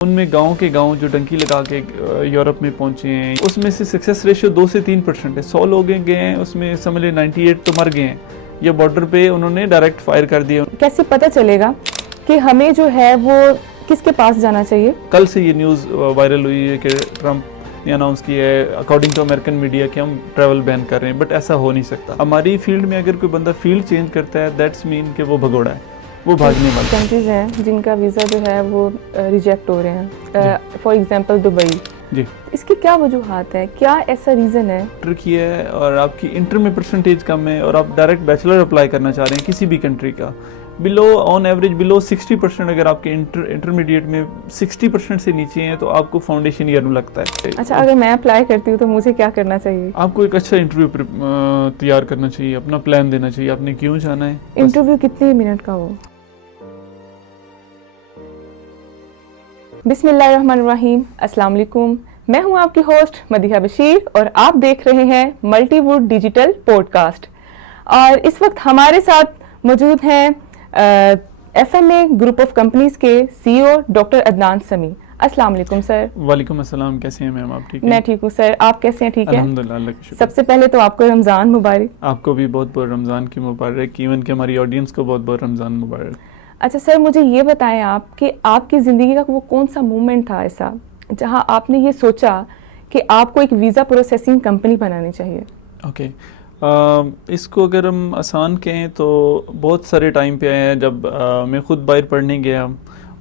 उनमें गांव के गांव जो डंकी लगा के यूरोप में पहुंचे हैं, उसमें से सक्सेस रेशियो 2 से 3% है। 100 लोग गए हैं, उसमें समझ ले 98 तो मर गए हैं। ये बॉर्डर पे उन्होंने डायरेक्ट फायर कर दिया। कैसे पता चलेगा कि हमें जो है वो किसके पास जाना चाहिए? कल से ये न्यूज़ वायरल हुई है कि ट्रंप ने अनाउंस किया है अकॉर्डिंग टू अमेरिकन मीडिया कि हम ट्रैवल बैन कर रहे हैं, बट ऐसा हो नहीं सकता। हमारी फील्ड में अगर कोई बंदा फील्ड चेंज करता है, दैट्स मीन कि वो भगोड़ा है, वो भागने वाला। कंट्रीज हैं जिनका वीज़ा जो है वो रिजेक्ट हो रहे हैं, फॉर एग्जांपल दुबई जी। इसकी क्या वजूहात है, क्या ऐसा रीज़न है? ट्रिकी है और आपकी इंटर में परसेंटेज कम है और आप डायरेक्ट बैचलर अप्लाई करना चाह रहे हैं किसी भी कंट्री का, बिलो ऑन एवरेज बिलो 60%, अगर आपके इंटरमीडिएट में 60% से नीचे हैं तो आपको फाउंडेशन ईयर में लगता है। अच्छा, अगर मैं अप्लाई करती हूँ तो मुझे क्या करना चाहिए? आपको एक अच्छा इंटरव्यू तैयार करना चाहिए, अपना प्लान देना चाहिए, आपने क्यों जाना है। इंटरव्यू कितने मिनट का हो? बिस्मिल्लाहिर्रहमानिर्रहीम, अस्सलाम वालेकुम। मैं हूं आपकी होस्ट मदीहा बशीर और आप देख रहे हैं मल्टीवुड डिजिटल पॉडकास्ट। और इस वक्त हमारे साथ मौजूद हैं एफएमए ग्रुप ऑफ कंपनीज के सीईओ डॉक्टर अदनान समी। अस्सलाम वालेकुम सर। वालेकुम अस्सलाम, कैसे हैं मैम आप? ठीक है? मैं ठीक हूँ सर, आप कैसे हैं? ठीक है, अल्हम्दुलिल्लाह, अल्लाह का शुक्र। सबसे पहले तो आपको रमज़ान मुबारक। आपको भी बहुत बहुत रमज़ान की मुबारक, इवन कि हमारी ऑडियंस को बहुत बहुत रमज़ान मुबारक। अच्छा सर, मुझे ये बताएं आप कि आपकी ज़िंदगी का वो कौन सा मोमेंट था ऐसा जहां आपने ये सोचा कि आपको एक वीज़ा प्रोसेसिंग कंपनी बनानी चाहिए? ओके, इसको अगर हम आसान कहें तो बहुत सारे टाइम पे आए हैं जब मैं ख़ुद बाहर पढ़ने गया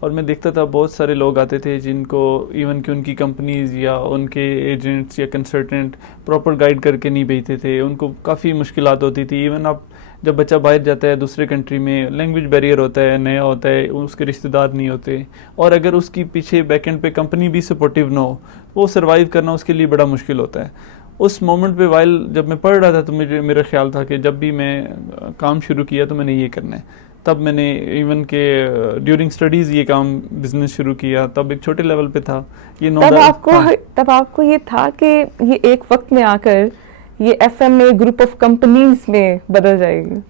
और मैं देखता था बहुत सारे लोग आते थे जिनको इवन कि उनकी कंपनीज़ या उनके एजेंट्स या कंसल्टेंट प्रॉपर गाइड करके नहीं भेजते थे। उनको काफ़ी मुश्किलात होती थी। इवन आप जब बच्चा बाहर जाता है दूसरे कंट्री में, लैंग्वेज बैरियर होता है, नया होता है, उसके रिश्तेदार नहीं होते, और अगर उसकी पीछे बैकएंड पे कंपनी भी सपोर्टिव ना हो, वो सर्वाइव करना उसके लिए बड़ा मुश्किल होता है। उस मोमेंट पे वाइल जब मैं पढ़ रहा था तो मेरा ख्याल था कि जब भी मैं काम शुरू किया तो मैंने ये करना है। तब मैंने इवन के ड्यूरिंग स्टडीज़ ये काम बिजनेस शुरू किया। तब एक छोटे लेवल पे था ये। तब आपको ये था कि ये एक वक्त में आकर ये एफएमए ग्रुप ऑफ कंपनीज में बदल जाएगी?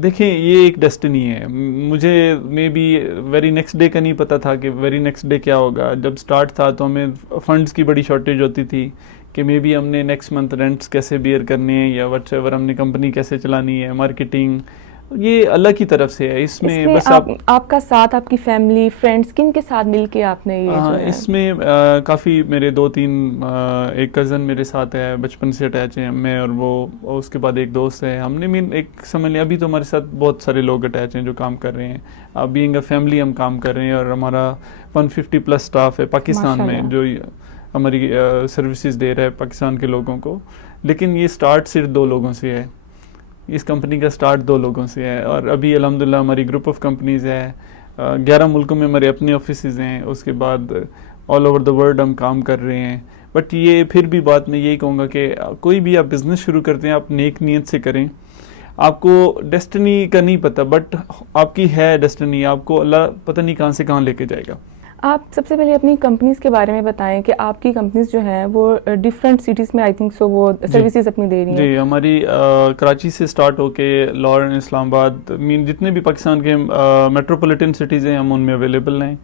देखिए, ये एक डेस्टिनी है। मुझे may be very next day का नहीं पता था कि वेरी नेक्स्ट डे क्या होगा। जब स्टार्ट था तो हमें फंड्स की बड़ी शॉर्टेज होती थी कि मे बी हमने नेक्स्ट मंथ रेंट्स कैसे बियर करने हैं या व्हाटएवर, हमने कंपनी कैसे चलानी है, मार्केटिंग, ये अल्लाह की तरफ से है। इसमें बस आपका साथ, आपकी फैमिली, फ्रेंड्स, किन के साथ मिलके आपने ये जो है? इसमें काफ़ी मेरे 2-3 एक कज़न मेरे साथ है, बचपन से अटैच हैं, मैं और वो, और उसके बाद एक दोस्त है। हमने मीन एक समझ लिया, अभी तो हमारे साथ बहुत सारे लोग अटैच हैं जो काम कर रहे हैं। अब बीइंग अ फैमिली हम काम कर रहे हैं और हमारा 150+ स्टाफ है पाकिस्तान में जो हमारी सर्विसेज दे रहा है पाकिस्तान के लोगों को। लेकिन ये स्टार्ट सिर्फ 2 लोगों से है, इस कंपनी का स्टार्ट 2 लोगों से है। और अभी अल्हम्दुलिल्लाह हमारी ग्रुप ऑफ कंपनीज़ है, 11 मुल्कों में हमारे अपने ऑफिसेज़ हैं। उसके बाद ऑल ओवर द वर्ल्ड हम काम कर रहे हैं। बट ये फिर भी बात मैं यही कहूँगा कि कोई भी आप बिज़नेस शुरू करते हैं, आप नेक नीयत से करें। आपको डेस्टिनी का नहीं पता, बट आपकी है डेस्टिनी, आपको अल्लाह पता नहीं कहाँ से कहाँ लेके जाएगा। आप सबसे पहले अपनी कंपनीज के बारे में बताएं कि आपकी कंपनीज जो हैं वो डिफरेंट सिटीज़ में आई थिंक सो वो सर्विसेज अपनी दे रही हैं। जी, हमारी कराची से स्टार्ट होके लाहौर, इस्लामाबाद, मीन जितने भी पाकिस्तान के मेट्रोपॉलिटन सिटीज़ हैं हम उनमें अवेलेबल हैं।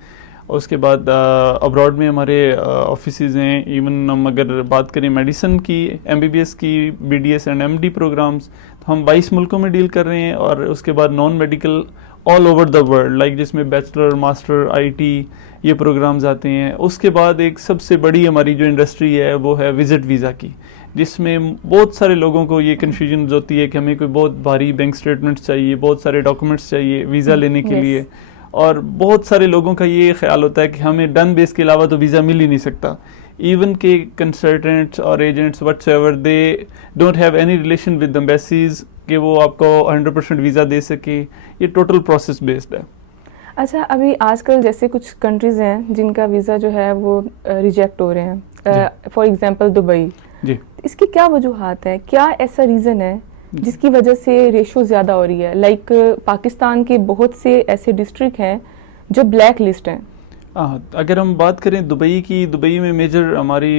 उसके बाद अब्रॉड में हमारे ऑफिसेज हैं। इवन हम अगर बात करें मेडिसिन की, MBBS की, BDS एंड MD प्रोग्राम्स, तो हम 22 मुल्कों में डील कर रहे हैं। और उसके बाद non medical all over the world, like जिसमें बैचलर, मास्टर, IT ये प्रोग्राम्स आते हैं। उसके बाद एक सबसे बड़ी हमारी जो इंडस्ट्री है वो है विजिट वीज़ा की, जिसमें बहुत सारे लोगों को ये कन्फ्यूजन होती है कि हमें कोई बहुत भारी बैंक स्टेटमेंट्स चाहिए, बहुत सारे डॉक्यूमेंट्स चाहिए वीज़ा लेने के लिए। और बहुत सारे लोगों का ये ख्याल होता है कि हमें डन बेस के अलावा तो वीज़ा मिल ही नहीं सकता। इवन के कंसल्टेंट्स और agents whatever, they don't have any relation with embassies कि वो आपको 100% वीज़ा दे सके। ये टोटल प्रोसेस बेस्ड है। अच्छा, अभी आजकल जैसे कुछ कंट्रीज़ हैं जिनका वीज़ा जो है वो रिजेक्ट हो रहे हैं, फॉर एग्जांपल दुबई जी। इसकी क्या वजूहात है, क्या ऐसा रीज़न है जिसकी वजह से रेशो ज़्यादा हो रही है? लाइक पाकिस्तान के बहुत से ऐसे डिस्ट्रिक्ट हैं जो ब्लैक लिस्ट हैं। अगर हम बात करें दुबई की, दुबई में मेजर हमारी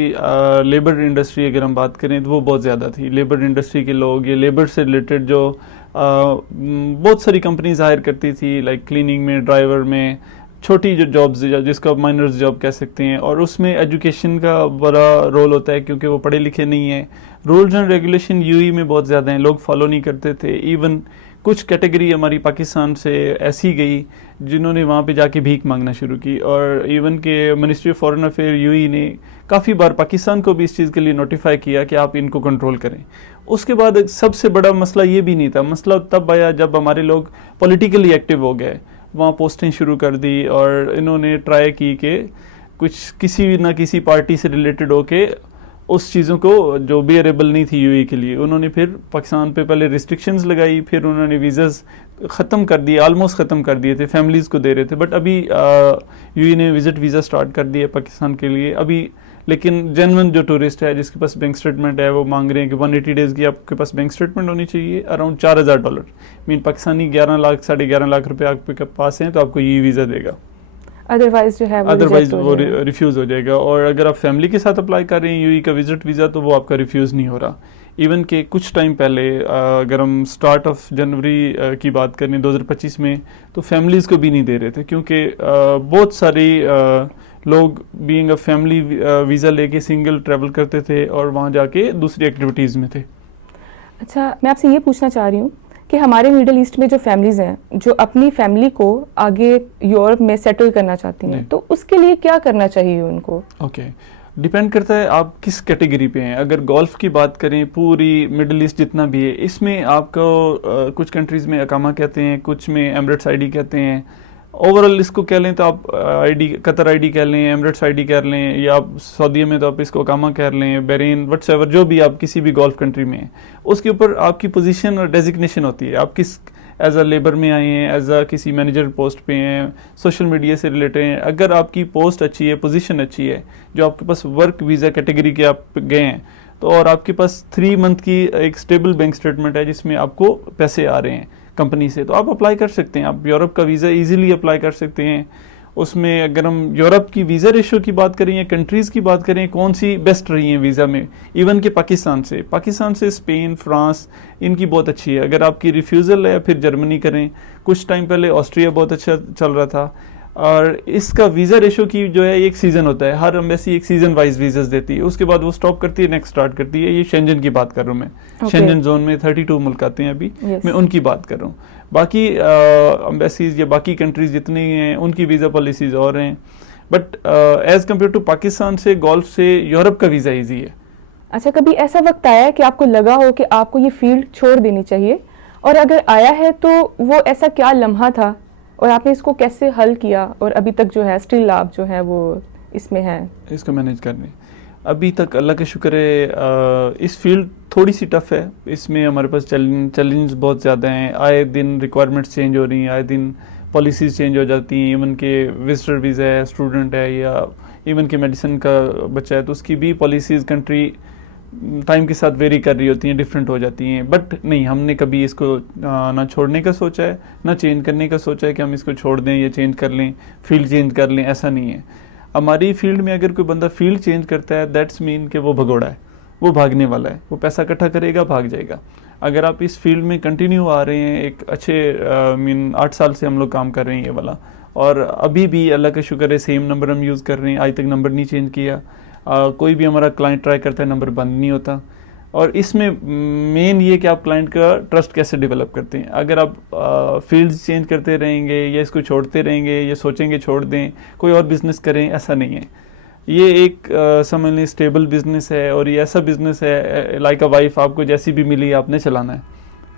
लेबर इंडस्ट्री अगर हम बात करें तो वो बहुत ज़्यादा थी। लेबर इंडस्ट्री के लोग, ये लेबर से रिलेटेड जो बहुत सारी कंपनीज हायर करती थी, लाइक क्लीनिंग में, ड्राइवर में, छोटी जो जॉब्स जिसको आप माइनर्स जॉब कह सकते हैं, और उसमें एजुकेशन का बड़ा रोल होता है क्योंकि वो पढ़े लिखे नहीं हैं। रूल्स एंड रेगुलेशन यूएई में बहुत ज़्यादा हैं, लोग फॉलो नहीं करते थे। इवन कुछ कैटेगरी हमारी पाकिस्तान से ऐसी गई जिन्होंने वहाँ पे जाके भीख मांगना शुरू की, और इवन के ministry of foreign affair UAE ने काफ़ी बार पाकिस्तान को भी इस चीज़ के लिए नोटिफाई किया कि आप इनको कंट्रोल करें। उसके बाद सबसे बड़ा मसला ये भी नहीं था, मसला तब आया जब हमारे लोग पॉलिटिकली एक्टिव हो गए, वहाँ पोस्टिंग शुरू कर दी, और इन्होंने ट्राई की कि कुछ किसी ना किसी पार्टी से रिलेटेड होके उस चीज़ों को जो बियरेबल नहीं थी यूएई के लिए, उन्होंने फिर पाकिस्तान पे पहले रिस्ट्रिक्शंस लगाई, फिर उन्होंने वीज़ास ख़त्म कर दिए, ऑलमोस्ट ख़त्म कर दिए थे, फैमिलीज़ को दे रहे थे। बट अभी यूएई ने विज़िट वीज़ा स्टार्ट कर दिया पाकिस्तान के लिए अभी। लेकिन जेन्युइन जो टूरिस्ट है जिसके पास बैंक स्टेटमेंट है, वो मांग रहे हैं कि 180 डेज़ की आपके पास बैंक स्टेटमेंट होनी चाहिए, अराउंड $4000 मीन पाकिस्तानी 11 लाख 11.5 लाख रुपए आपके पास हैं तो आपको ये वीज़ा देगा। अदरवाइज जो है वो रिफ्यूज़ हो जाएगा। और अगर आप फैमिली के साथ अप्लाई कर रहे हैं यूएई का विजिट वीज़ा तो वो आपका रिफ्यूज़ नहीं हो रहा। इवन के कुछ टाइम पहले अगर हम स्टार्ट ऑफ जनवरी की बात करें 2025 में, तो फैमिलीज़ को भी नहीं दे रहे थे क्योंकि बहुत सारी लोग बीइंग अ फैमिली वीज़ा लेके सिंगल ट्रैवल करते थे और वहाँ जाके दूसरी एक्टिविटीज़ में थे। अच्छा, मैं आपसे ये पूछना चाह रही हूँ कि हमारे मिडिल ईस्ट में जो फैमिलीज़ हैं जो अपनी फैमिली को आगे यूरोप में सेटल करना चाहती हैं, तो उसके लिए क्या करना चाहिए उनको? ओके, डिपेंड करता है आप किस कैटेगरी पे हैं। अगर गोल्फ की बात करें, पूरी मिडिल ईस्ट जितना भी है, इसमें आपको कुछ कंट्रीज़ में अकामा कहते हैं, कुछ में एमिरेट्स आईडी कहते हैं। ओवरऑल इसको कह लें तो आप आईडी, कतर आईडी कह लें, एमिरेट्स आईडी कह लें, या आप सऊदीया में तो आप इसको अकामा कह लें, बहरीन, व्हाट्सएवर, जो भी आप किसी भी गोल्फ कंट्री में हैं, उसके ऊपर आपकी पोजीशन और डेजिग्नेशन होती है। आप किस एज अ लेबर में आए हैं, एज अ किसी मैनेजर पोस्ट पे हैं, सोशल मीडिया से रिलेटेड हैं। अगर आपकी पोस्ट अच्छी है, पोजीशन अच्छी है, जो आपके पास वर्क वीज़ा कैटेगरी के आप गए हैं, तो और आपके पास 3 मंथ की एक स्टेबल बैंक स्टेटमेंट है जिसमें आपको पैसे आ रहे हैं कंपनी से, तो आप अप्लाई कर सकते हैं। आप यूरोप का वीज़ा इजीली अप्लाई कर सकते हैं। उसमें अगर हम यूरोप की वीज़ा रेशो की बात करें या कंट्रीज़ की बात करें, कौन सी बेस्ट रही हैं वीज़ा में, इवन के पाकिस्तान से स्पेन, फ्रांस, इनकी बहुत अच्छी है। अगर आपकी रिफ्यूज़ल है फिर जर्मनी करें। कुछ टाइम पहले ऑस्ट्रिया बहुत अच्छा चल रहा था। और इसका वीज़ा रेशो की जो है एक सीज़न होता है, हर एम्बेसी एक सीज़न वाइज वीज़ास देती है, उसके बाद वो स्टॉप करती है, नेक्स्ट स्टार्ट करती है। ये शेंजन की बात कर रहा हूँ मैं। शेंजन जोन में 32 मुल्क आते हैं अभी, मैं उनकी बात कर रहा हूँ। बाकी एम्बेसीज या बाकी कंट्रीज जितनी हैं उनकी वीज़ा पॉलिसीज़ और हैं, but as compare to Pakistan से, गोल्फ से, यूरोप का वीज़ा ईजी है। अच्छा, कभी ऐसा वक्त आया है कि आपको लगा हो कि आपको ये फील्ड छोड़ देनी चाहिए, और अगर आया है तो वो ऐसा क्या लम्हा था और आपने इसको कैसे हल किया, और अभी तक जो है स्टिल आप जो है वो इसमें हैं इसको मैनेज करने? अभी तक अल्लाह का शुक्र है, इस फील्ड थोड़ी सी टफ़ है। इसमें हमारे पास चैलेंज बहुत ज़्यादा हैं। आए दिन रिक्वायरमेंट्स चेंज हो रही हैं, आए दिन पॉलिसीज़ चेंज हो जाती हैं। इवन के विजिटर वीज़ा है, स्टूडेंट है, या इवन के मेडिसिन का बच्चा है, तो उसकी भी पॉलिसीज़ कंट्री टाइम के साथ वेरी कर रही होती हैं, डिफरेंट हो जाती हैं। बट नहीं, हमने कभी इसको ना छोड़ने का सोचा है, ना चेंज करने का सोचा है कि हम इसको छोड़ दें या चेंज कर लें, फील्ड चेंज कर लें, ऐसा नहीं है। हमारी फील्ड में अगर कोई बंदा फील्ड चेंज करता है, दैट्स मीन कि वो भगोड़ा है, वो भागने वाला है, वो पैसा इकट्ठा करेगा, भाग जाएगा। अगर आप इस फील्ड में कंटिन्यू आ रहे हैं, एक अच्छे मीन 8 साल से हम लोग काम कर रहे हैं ये वाला, और अभी भी अल्लाह का शुक्र है सेम नंबर हम यूज़ कर रहे हैं, आज तक नंबर नहीं चेंज किया। कोई भी हमारा क्लाइंट ट्राई करता है, नंबर बंद नहीं होता। और इसमें मेन ये कि आप क्लाइंट का ट्रस्ट कैसे डेवलप करते हैं। अगर आप फील्ड चेंज करते रहेंगे या इसको छोड़ते रहेंगे या सोचेंगे छोड़ दें, कोई और बिज़नेस करें, ऐसा नहीं है। ये एक समझ लें स्टेबल बिज़नेस है, और ये ऐसा बिज़नेस है लाइक अ वाइफ, आपको जैसी भी मिली आपने चलाना है,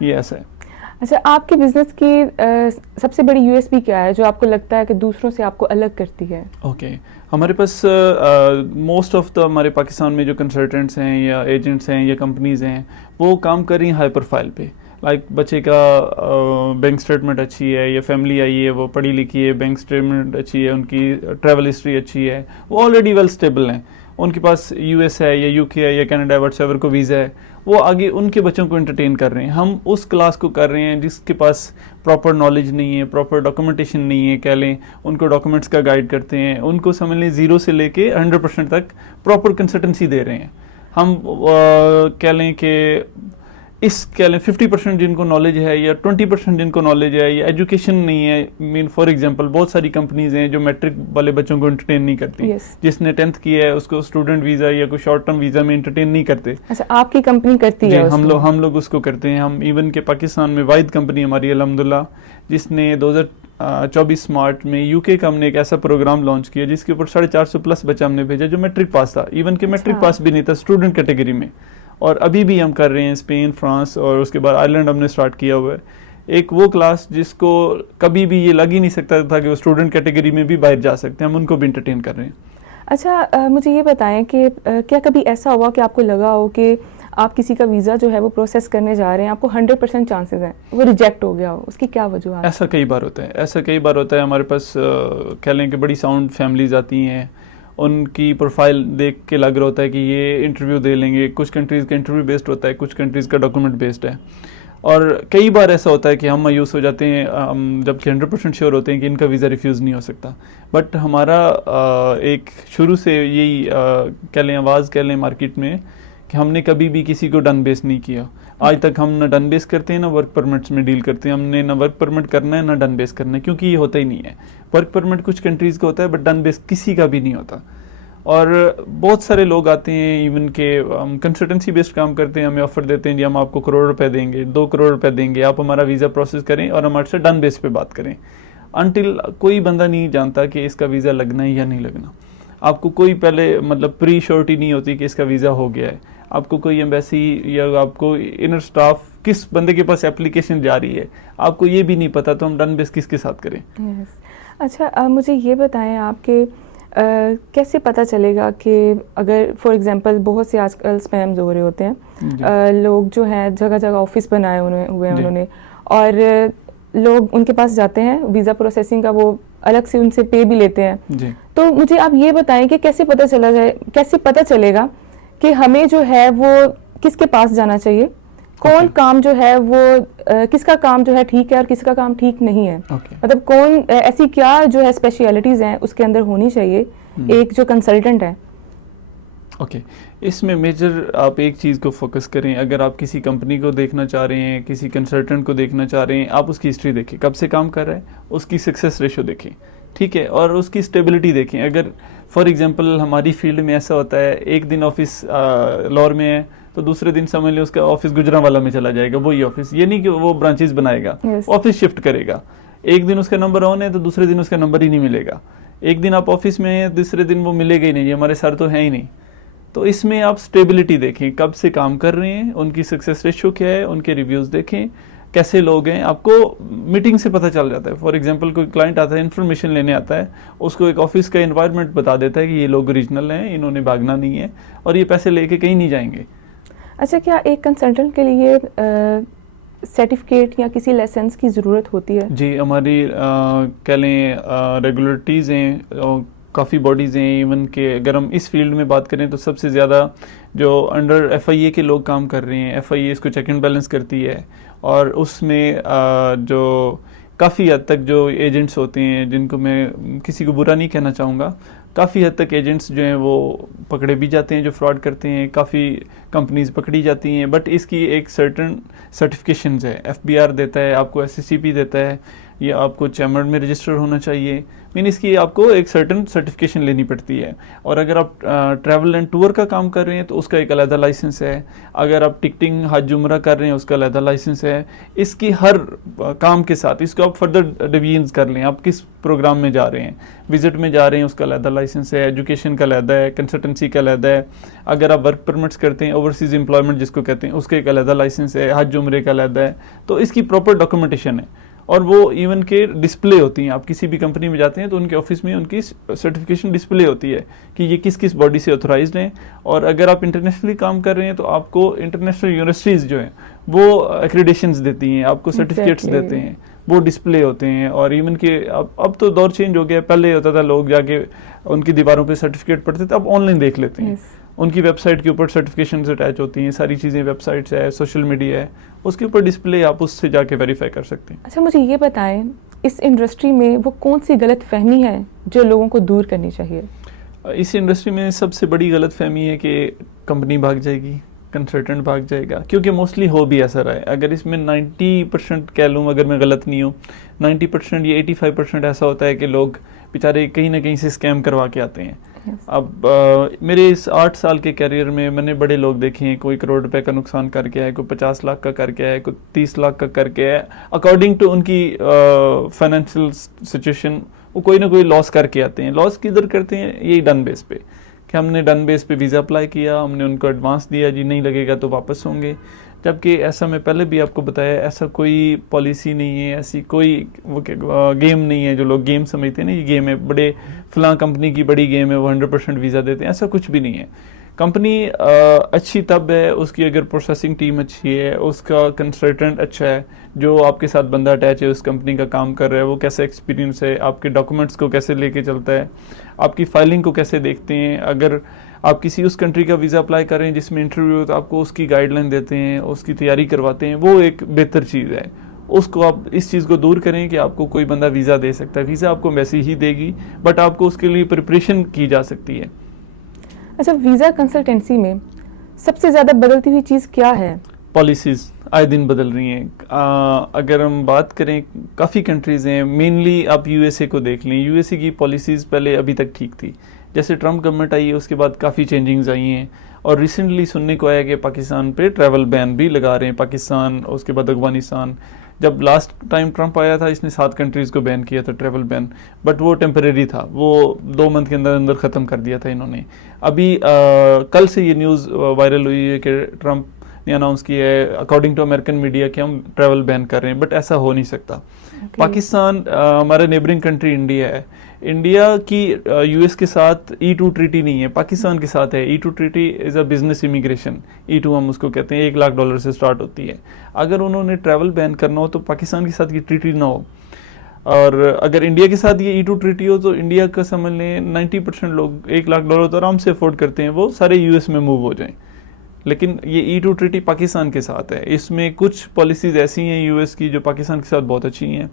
ये ऐसा है। अच्छा, आपके बिजनेस की सबसे बड़ी यूएसपी क्या है जो आपको लगता है कि दूसरों से आपको अलग करती है? ओके, हमारे पास मोस्ट ऑफ द हमारे पाकिस्तान में जो कंसल्टेंट्स हैं या एजेंट्स हैं या कंपनीज़ हैं, वो काम कर रही हैं हाई प्रोफाइल पे। लाइक बच्चे का बैंक स्टेटमेंट अच्छी है, या फैमिली आई है, वो पढ़ी लिखी है, बैंक स्टेटमेंट अच्छी है, उनकी ट्रैवल हिस्ट्री अच्छी है, वो ऑलरेडी वेल स्टेबल हैं, उनके पास यूएस है या यूके है या कनाडा व्हाट्सएवर को वीज़ा है, वो आगे उनके बच्चों को एंटरटेन कर रहे हैं। हम उस क्लास को कर रहे हैं जिसके पास प्रॉपर नॉलेज नहीं है, प्रॉपर डॉक्यूमेंटेशन नहीं है, कह लें उनको डॉक्यूमेंट्स का गाइड करते हैं, उनको समझ लें 0 से लेके 100% तक प्रॉपर कंसल्टेंसी दे रहे हैं। हम कह लें कि इस कह लें 50% जिनको नॉलेज है या 20% जिनको नॉलेज है या एजुकेशन नहीं है, मीन फॉर एग्जांपल बहुत सारी कंपनीज हैं जो मैट्रिक वाले बच्चों को एंटरटेन नहीं करती। Yes. जिसने 10th किया है उसको स्टूडेंट वीज़ा या कोई शॉर्ट टर्म वीज़ा में एंटरटेन नहीं करते। अच्छा, आपकी कंपनी करती जी, है? हम लोग उसको करते हैं। हम इवन के पाकिस्तान में वाहिद कंपनी हमारी अल्हम्दुलिल्लाह, जिसने 2024 मार्च में यूके का हमने एक ऐसा प्रोग्राम लॉन्च किया जिसके ऊपर 450 प्लस बच्चा हमने भेजा जो मैट्रिक पास था, इवन के मैट्रिक अच्छा। पास भी नहीं था स्टूडेंट कैटेगरी में। और अभी भी हम कर रहे हैं स्पेन, फ्रांस और उसके बाद आयरलैंड हमने स्टार्ट किया हुआ है। एक वो क्लास जिसको कभी भी ये लग ही नहीं सकता था कि वो स्टूडेंट कैटेगरी में भी बाहर जा सकते हैं, हम उनको भी इंटरटेन कर रहे हैं। अच्छा, मुझे ये बताएं कि क्या कभी ऐसा हुआ कि आपको लगा हो कि आप किसी का वीज़ा जो है वो प्रोसेस करने जा रहे हैं, आपको 100% चांसेस हैं वो रिजेक्ट हो गया हो, उसकी क्या वजह? ऐसा कई बार होता है। हमारे पास कह लें कि बड़ी साउंड फैमिलीज आती हैं, उनकी प्रोफाइल देख के लग रहा होता है कि ये इंटरव्यू दे लेंगे। कुछ कंट्रीज़ का इंटरव्यू बेस्ड होता है, कुछ कंट्रीज़ का डॉक्यूमेंट बेस्ड है। और कई बार ऐसा होता है कि हम मायूस हो जाते हैं, हम जबकि 100% श्योर होते हैं कि इनका वीज़ा रिफ्यूज़ नहीं हो सकता। बट हमारा एक शुरू से यही कह लें आवाज़ कह लें मार्केट में कि हमने कभी भी किसी को डन बेस नहीं किया। आज तक हम ना डन बेस करते हैं ना वर्क परमिट्स में डील करते हैं। हमने ना वर्क परमिट करना है ना डन बेस करना है, क्योंकि ये होता ही नहीं है। वर्क परमिट कुछ कंट्रीज़ का होता है बट डन बेस किसी का भी नहीं होता। और बहुत सारे लोग आते हैं, इवन के हम कंसल्टेंसी बेस्ड काम करते हैं, हमें ऑफर देते हैं जी हम आपको ₹1 करोड़ देंगे, 2 करोड़ रुपए देंगे, आप हमारा वीज़ा प्रोसेस करें और हमारे से डन बेस पे बात करें। अनटिल कोई बंदा नहीं जानता कि इसका वीज़ा लगना है या नहीं लगना। आपको कोई पहले मतलब प्री श्योरिटी नहीं होती कि इसका वीज़ा हो गया है। आपको कोई एम्बेसी या आपको इनर स्टाफ किस बंदे के पास एप्लीकेशन जा रही है आपको ये भी नहीं पता, तो हम डन बेस किसके साथ करें? Yes. अच्छा, मुझे ये बताएं आपके कैसे पता चलेगा कि अगर फॉर एग्जांपल बहुत से आजकल स्पैम्स हो रहे होते हैं, लोग जो हैं जगह जगह ऑफिस बनाए हुए हैं उन्होंने, और लोग उनके पास जाते हैं, वीज़ा प्रोसेसिंग का वो अलग से उनसे पे भी लेते हैं जी। तो मुझे आप ये बताएं कि कैसे पता चलेगा कि हमें जो है वो किसके पास जाना चाहिए, कौन काम जो है वो किसका काम जो है ठीक है और किसका काम ठीक नहीं है। मतलब कौन ऐसी क्या जो है स्पेशलिटीज़ हैं उसके अंदर होनी चाहिए एक जो कंसल्टेंट है। इसमें मेजर आप एक चीज़ को फोकस करें। अगर आप किसी कंपनी को देखना चाह रहे हैं, किसी कंसल्टेंट को देखना चाह रहे हैं, आप उसकी हिस्ट्री देखें, कब से काम कर रहा है, उसकी सक्सेस रेशो देखें, ठीक है, और उसकी स्टेबिलिटी देखें। अगर फॉर एग्जांपल हमारी फील्ड में ऐसा होता है, एक दिन ऑफिस लाहौर में है तो दूसरे दिन समझ लें उसका ऑफिस गुजरांवाला में चला जाएगा, वही ऑफिस। ये नहीं कि वो ब्रांचेस बनाएगा, ऑफिस शिफ्ट करेगा। एक दिन उसका नंबर ऑन है तो दूसरे दिन उसका नंबर ही नहीं मिलेगा। एक दिन आप ऑफिस में हैं, दूसरे दिन वो मिलेगा ही नहीं, ये हमारे सर तो है ही नहीं। तो इसमें आप स्टेबिलिटी देखें, कब से काम कर रहे हैं, उनकी सक्सेस रेशियो क्या है, उनके रिव्यूज़ देखें, कैसे लोग हैं। आपको मीटिंग से पता चल जाता है। फॉर एग्जांपल कोई क्लाइंट आता है, इन्फॉर्मेशन लेने आता है, उसको एक ऑफिस का एनवायरनमेंट बता देता है कि ये लोग ओरिजिनल हैं, इन्होंने भागना नहीं है और ये पैसे लेके कहीं नहीं जाएंगे। अच्छा, क्या एक कंसल्टेंट के लिए सर्टिफिकेट या किसी लाइसेंस की ज़रूरत होती है? जी, हमारी कह लें रेगुलेटरीज़ हैं, काफ़ी बॉडीज़ हैं। इवन के अगर हम इस फील्ड में बात करें तो सबसे ज़्यादा जो अंडर FIA के लोग काम कर रहे हैं, FIA इसको चेक एंड बैलेंस करती है और उसमें जो काफ़ी हद तक जो एजेंट्स होते हैं, जिनको मैं किसी को बुरा नहीं कहना चाहूँगा, काफ़ी हद तक एजेंट्स जो हैं वो पकड़े भी जाते हैं जो फ्रॉड करते हैं, काफ़ी कंपनीज़ पकड़ी जाती हैं। बट इसकी एक सर्टन सर्टिफिकेशंस है, FBR देता है आपको, SCCP देता है, या आपको चैम्बर में रजिस्टर होना चाहिए। मीन इसकी आपको एक सर्टन सर्टिफिकेशन लेनी पड़ती है। और अगर आप ट्रैवल एंड टूर का काम कर रहे हैं तो उसका एक अलग लाइसेंस है। अगर आप टिकटिंग हज उम्रा कर रहे हैं उसका अलग लाइसेंस है। इसकी हर काम के साथ इसको आप फर्दर डिवीजन्स कर लें, आप किस प्रोग्राम में जा रहे हैं, विजिट में जा रहे हैं उसका अलग लाइसेंस है, एजुकेशन का अलग है, कंसल्टेंसी का अलग है। अगर आप वर्क परमिट्स करते हैं, ओवरसीज़ एम्प्लॉयमेंट जिसको कहते हैं, उसका एक अलग लाइसेंस है, हज उम्रे का अलग है। तो इसकी प्रॉपर डॉक्यूमेंटेशन है और वो इवन के डिस्प्ले होती हैं। आप किसी भी कंपनी में जाते हैं तो उनके ऑफिस में उनकी सर्टिफिकेशन डिस्प्ले होती है कि ये किस किस बॉडी से ऑथराइज्ड हैं। और अगर आप इंटरनेशनली काम कर रहे हैं तो आपको इंटरनेशनल यूनिवर्सिटीज़ जो हैं वो एक्रेडिशंस देती हैं, आपको सर्टिफिकेट्स देते हैं, वो डिस्प्ले होते हैं। और इवन के अब तो दौर चेंज हो गया, पहले होता था लोग जाके उनकी दीवारों पे सर्टिफिकेट पढ़ते थे, अब ऑनलाइन देख लेते हैं। उनकी वेबसाइट के ऊपर सर्टिफिकेशन अटैच होती हैं, सारी चीज़ें, वेबसाइट्स है, सोशल मीडिया है, उसके ऊपर डिस्प्ले, आप उससे जाके वेरीफाई कर सकते हैं। अच्छा, मुझे ये बताएं इस इंडस्ट्री में वो कौन सी गलत फहमी है जो लोगों को दूर करनी चाहिए? इस इंडस्ट्री में सबसे बड़ी गलत फहमी है कि कंपनी भाग जाएगी, कंसल्टेंट भाग जाएगा, क्योंकि मोस्टली हो भी ऐसा रहा है। अगर इसमें 90% कह लूँ, अगर मैं गलत नहीं हूँ, 90% या 85% ऐसा होता है कि लोग बेचारे कहीं ना कहीं से स्कैम करवा के आते हैं। अब मेरे इस 8 साल के कैरियर में मैंने बड़े लोग देखे हैं, कोई करोड़ रुपए का नुकसान करके आए, कोई 50 लाख का करके आए, कोई 30 लाख का करके आए, अकॉर्डिंग टू उनकी फाइनेंशियल सिचुएशन वो कोई ना कोई लॉस करके आते हैं। लॉस किधर करते हैं? यही डन बेस पे, कि हमने डन बेस पे वीज़ा अप्लाई किया, हमने उनको एडवांस दिया, जी नहीं लगेगा तो वापस होंगे। जबकि ऐसा मैं पहले भी आपको बताया, ऐसा कोई पॉलिसी नहीं है, ऐसी कोई वो गेम नहीं है जो लोग गेम समझते हैं ना, ये गेम है, बड़े फलां कंपनी की बड़ी गेम है, वो 100% वीज़ा देते हैं, ऐसा कुछ भी नहीं है। कंपनी अच्छी तब है उसकी अगर प्रोसेसिंग टीम अच्छी है, उसका कंसल्टेंट अच्छा है, जो आपके साथ बंदा अटैच है, उस कंपनी का काम कर रहा है, वो कैसा एक्सपीरियंस है, आपके डॉक्यूमेंट्स को कैसे लेके चलता है, आपकी फाइलिंग को कैसे देखते हैं। अगर आप किसी उस कंट्री का वीज़ा अप्लाई कर रहे हैं जिसमें इंटरव्यू हो, तो आपको उसकी गाइडलाइन देते हैं, उसकी तैयारी करवाते हैं, वो एक बेहतर चीज़ है। उसको आप इस चीज़ को दूर करें कि आपको कोई बंदा वीज़ा दे सकता है। वीज़ा आपको वैसे ही देगी, बट आपको उसके लिए प्रिपरेशन की जा सकती है। अच्छा, वीज़ा कंसल्टेंसी में सबसे ज़्यादा बदलती हुई चीज़ क्या है? पॉलिसीज़ आए दिन बदल रही हैं। अगर हम बात करें, काफ़ी कंट्रीज़ हैं, मेनली आप यूएसए को देख लें। यूएसए की पॉलिसीज़ पहले अभी तक ठीक थी, जैसे ट्रम्प गवर्नमेंट आई है उसके बाद काफ़ी चेंजिंग्स आई हैं, और रिसेंटली सुनने को आया कि पाकिस्तान पे ट्रैवल बैन भी लगा रहे हैं। पाकिस्तान, उसके बाद अफगानिस्तान। जब लास्ट टाइम ट्रम्प आया था, इसने 7 कंट्रीज़ को बैन किया था, ट्रैवल बैन, बट वो टेम्परेरी था, वो 2 मंथ के अंदर अंदर ख़त्म कर दिया था इन्होंने। अभी कल से ये न्यूज़ वायरल हुई है कि ट्रम्प ने अनाउंस किया है, अकॉर्डिंग टू अमेरिकन मीडिया, कि हम ट्रैवल बैन कर रहे हैं, बट ऐसा हो नहीं सकता। पाकिस्तान हमारा नेबरिंग कंट्री इंडिया है। इंडिया की यूएस के साथ E2 ट्रीटी नहीं है, पाकिस्तान के साथ है। E2 treaty is a business immigration, E2 हम उसको कहते हैं, $1 लाख से स्टार्ट होती है। अगर उन्होंने ट्रैवल बैन करना हो तो पाकिस्तान के साथ ये ट्रीटी ना हो, और अगर इंडिया के साथ ये E2 ट्रीटी हो तो इंडिया का समझ लें 90% लोग $1 लाख तो आराम से अफोर्ड करते हैं, वो सारे यूएस में मूव हो जाएं। लेकिन ये E2 ट्रीटी पाकिस्तान के साथ है, इसमें कुछ पॉलिसीज़ ऐसी हैं यूएस की जो पाकिस्तान के साथ बहुत अच्छी हैं,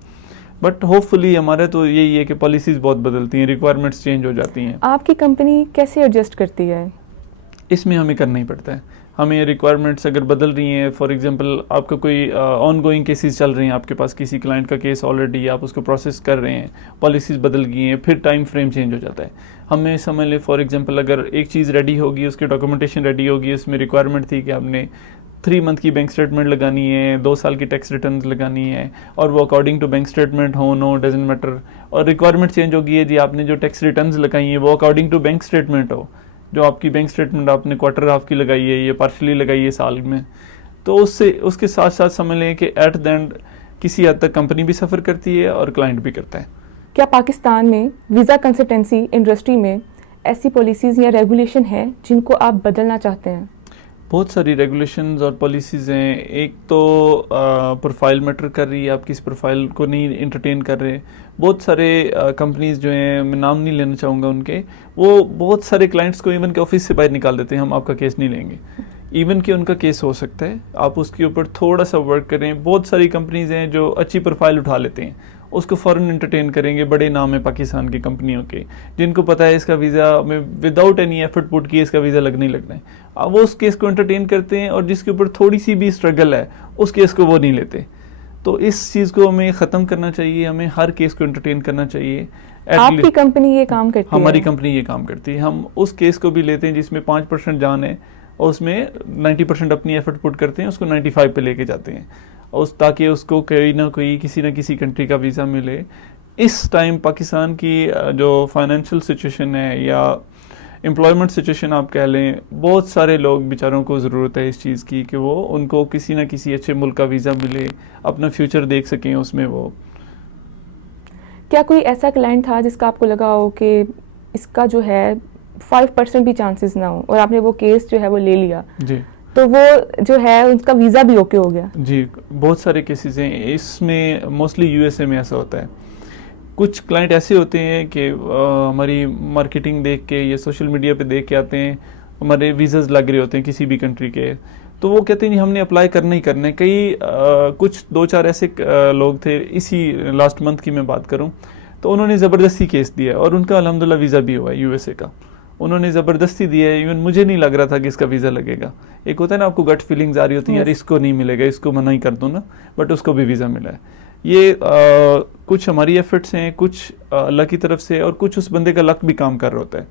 बट होपफुली हमारे तो यही है कि पॉलिसीज़ बहुत बदलती हैं, रिक्वायरमेंट्स चेंज हो जाती हैं। आपकी कंपनी कैसे एडजस्ट करती है? इसमें हमें करना ही पड़ता है। हमें रिक्वायरमेंट्स अगर बदल रही हैं, फॉर एग्जांपल आपका कोई ऑन गोइंग केसेस चल रहे हैं, आपके पास किसी क्लाइंट का केस ऑलरेडी आप उसको प्रोसेस कर रहे हैं, पॉलिसीज़ बदल गई हैं, फिर टाइम फ्रेम चेंज हो जाता है। हमें समझ लें फॉर एग्जांपल अगर एक चीज़ रेडी होगी, उसकी डॉक्यूमेंटेशन रेडी होगी, उसमें रिक्वायरमेंट थी कि आपने 3 मंथ की बैंक स्टेटमेंट लगानी है, 2 साल की टैक्स रिटर्न लगानी है, और वो अकॉर्डिंग टू बैंक स्टेटमेंट हो नो डजंट मैटर, और रिक्वायरमेंट चेंज होगी है जी, आपने जो टैक्स रिटर्न लगाई हैं वो अकॉर्डिंग टू बैंक स्टेटमेंट हो, जो आपकी बैंक स्टेटमेंट आपने क्वार्टर हाफ की लगाई है या पार्शली लगाई है साल में, तो उससे उसके साथ साथ समझ लें कि एट द एंड किसी हद तक कंपनी भी सफ़र करती है और क्लाइंट भी करता है। क्या पाकिस्तान में वीज़ा कंसल्टेंसी इंडस्ट्री में ऐसी पॉलिसीज़ या रेगुलेशन है जिनको आप बदलना चाहते हैं? बहुत सारी रेगुलेशंस और पॉलिसीज़ हैं। एक तो प्रोफाइल मैटर कर रही है, आप किस प्रोफाइल को नहीं इंटरटेन कर रहे। बहुत सारे कंपनीज़ जो हैं, मैं नाम नहीं लेना चाहूँगा उनके, वो बहुत सारे क्लाइंट्स को इवन के ऑफिस से बाहर निकाल देते हैं, हम आपका केस नहीं लेंगे। इवन कि उनका केस हो सकता है, आप उसके ऊपर थोड़ा सा वर्क करें। बहुत सारी कंपनीज़ हैं जो अच्छी प्रोफाइल उठा लेते हैं, उसको फ़ौरन एंटरटेन करेंगे। बड़े नाम है पाकिस्तान की कंपनियों के, जिनको पता है इसका वीज़ा में विदाउट एनी एफर्ट पुट किए इसका वीज़ा लगने ही लगना है, अब वो उस केस को एंटरटेन करते हैं, और जिसके ऊपर थोड़ी सी भी स्ट्रगल है उस केस को वो नहीं लेते। तो इस चीज़ को हमें ख़त्म करना चाहिए, हमें हर केस को एंटरटेन करना चाहिए। आपकी कंपनी ये काम करती है? हमारी कंपनी ये काम करती है। हम उस केस को भी लेते हैं जिसमें 5% जान है, और उसमें 90% अपनी एफर्ट पुट करते हैं, उसको 95 पे लेके जाते हैं, उस ताकि उसको कोई ना कोई किसी ना किसी कंट्री का वीज़ा मिले। इस टाइम पाकिस्तान की जो फाइनेंशियल सिचुएशन है या एम्प्लॉयमेंट सिचुएशन आप कह लें, बहुत सारे लोग बेचारों को ज़रूरत है इस चीज़ की कि वो उनको किसी ना किसी अच्छे मुल्क का वीज़ा मिले, अपना फ्यूचर देख सकें उसमें वो। क्या कोई ऐसा क्लाइंट था जिसका आपको लगा हो कि इसका जो है 5% भी चांसेस ना हो, और आपने वो केस जो है वो ले लिया जी, तो वो जो है उसका वीज़ा भी ओके हो गया? जी, बहुत सारे केसेस हैं। इसमें मोस्टली यूएसए में ऐसा होता है। कुछ क्लाइंट ऐसे होते हैं कि हमारी मार्केटिंग देख के या सोशल मीडिया पे देख के आते हैं, हमारे वीज़ाज़ लग रहे होते हैं किसी भी कंट्री के, तो वो कहते हैं नहीं हमने अप्लाई करना ही करना है। कई कुछ 2-4 ऐसे लोग थे, इसी लास्ट मंथ की मैं बात करूं, तो उन्होंने ज़बरदस्ती केस दिया और उनका अल्हम्दुलिल्लाह वीज़ा भी हुआ है यूएसए का। उन्होंने ज़बरदस्ती दिया है, इवन मुझे नहीं लग रहा था कि इसका वीज़ा लगेगा। एक होता है ना, आपको गट फीलिंग्स आ रही होती है, यार इसको नहीं मिलेगा, इसको मना ही कर दूँ ना, बट उसको भी वीज़ा मिला है। ये कुछ हमारी एफर्ट्स हैं, कुछ अल्लाह की तरफ से, और कुछ उस बंदे का लक भी काम कर रहा होता है।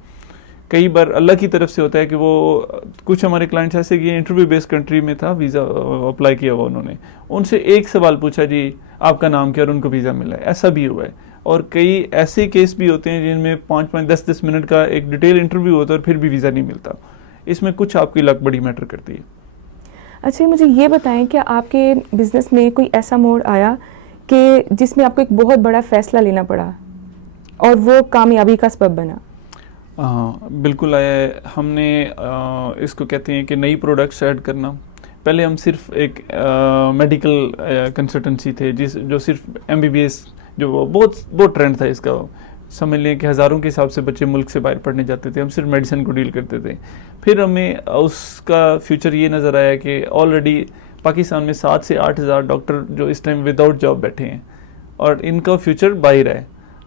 कई बार अल्लाह की तरफ से होता है कि वो, कुछ हमारे क्लाइंट्स ऐसे कि इंटरव्यू बेस्ड कंट्री में था, वीज़ा अप्लाई किया हुआ उन्होंने, उनसे एक सवाल पूछा, जी आपका नाम क्या, और उनको वीज़ा मिला है। ऐसा भी हुआ है। और कई ऐसे केस भी होते हैं जिनमें 5-10 मिनट का एक डिटेल इंटरव्यू होता है और फिर भी वीज़ा नहीं मिलता। इसमें कुछ आपकी लक बड़ी मैटर करती है। अच्छा, मुझे ये बताएं कि आपके बिज़नेस में कोई ऐसा मोड़ आया कि जिसमें आपको एक बहुत बड़ा फ़ैसला लेना पड़ा और वो कामयाबी का सबब बना? बिल्कुल आया है। हमने इसको कहते हैं कि नई प्रोडक्ट्स ऐड करना। पहले हम सिर्फ एक मेडिकल कंसल्टेंसी थे, जो सिर्फ MBBS, जो बहुत ट्रेंड था इसका, समझ लें कि हज़ारों के हिसाब से बच्चे मुल्क से बाहर पढ़ने जाते थे, हम सिर्फ मेडिसिन को डील करते थे। फिर हमें उसका फ्यूचर ये नज़र आया कि ऑलरेडी पाकिस्तान में 7 से 8 हज़ार डॉक्टर जो इस टाइम विदाउट जॉब बैठे हैं और इनका फ्यूचर बाहर है।